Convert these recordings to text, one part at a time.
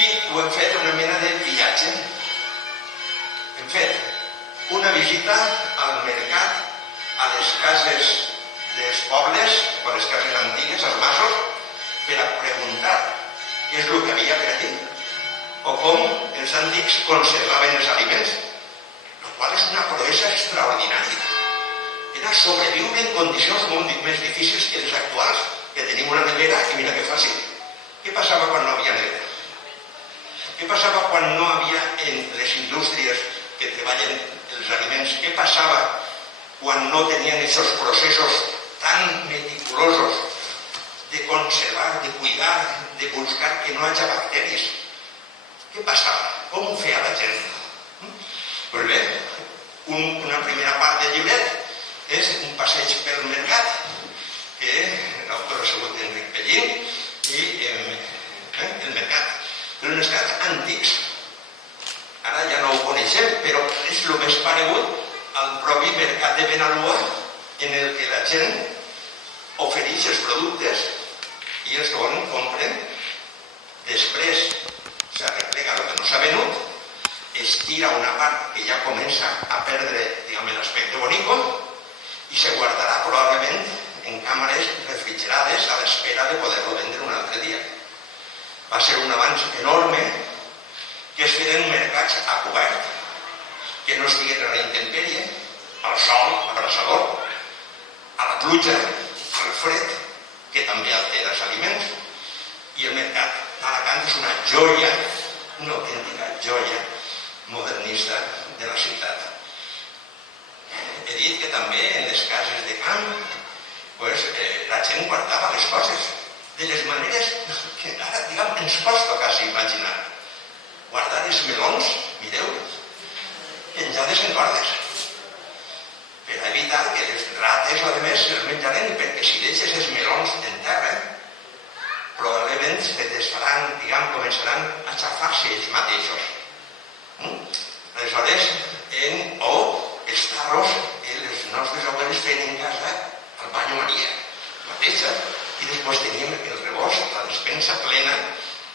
I ho hem fet una mena de viatge. Hem fet una visita al mercat, a les cases dels pobles, o les cases antigues, als masos, per a preguntar què és el que havia per aquí, o com els antics conservaven els aliments, el qual és una proesa extraordinària. Era sobreviure en condicions molt més difícils que les actuals, que tenim una nevera i mira que fàcil. Què passava quan no havia nevera? Què passava quan no havia en les indústries que treballen els aliments? Què passava quan no tenien aquests processos tan meticulosos de conservar, de cuidar, de buscar que no hi hagi bacteris? Què passava? Com ho feia la gent? Doncs bé, una primera part del llibret és un passeig pel mercat, que l'autor ha sigut Enric Pellín, i el mercat. Els mercats antics, ara ja no ho coneixem, però és el més paregut al propi mercat de Benalúa, en el que la gent ofereix els productes i els que volen compren. Després s'arreplega el que no s'ha venut, es tira una part que ja comença a perdre, diguem, l'aspecte bonico i se guardarà probablement en càmeres refrigerades a l'espera de poder-lo vendre un altre dia. Va ser un avanç enorme que es feren mercats a cobert, que no estiguin a la intempèrie, al sol abrasador, a la pluja, al fred, que també altera els aliments. I el mercat d'Alacant és una joia, una autèntica joia modernista de la ciutat. He dit que també en les cases de camp la gent guardava les coses de les maneres que ara, diguem, ens costa quasi imaginar. Guardar els melons, mireu, penjades en cordes, per evitar que les rates o demés se'ls menjaren, perquè si deixes els melons en terra, probablement se desfaran, diguem, començaran a xafar-se ells mateixos. Aleshores, o els tarros que les nostres abueles feien en casa al banyo Maria, mateixa, i després teníem el rebost, la despensa plena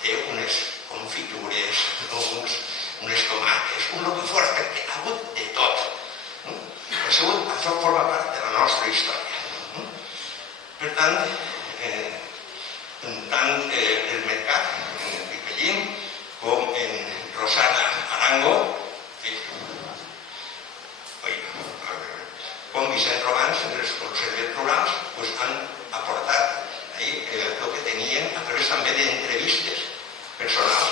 d'unes confitures, unes tomates, un el que fos, perquè ha hagut de tot. Això forma part de la nostra història. Per tant, tant el mercat, en Enric Pellín, com en Rosana Arango, com Vicent Romans, els conservadors rurals, han aportat el que tenien a través també d'entrevistes personals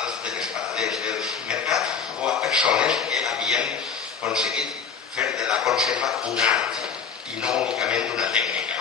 als de les paraders del mercat o a persones que havien aconseguit fer de la conserva un art i no únicament una tècnica.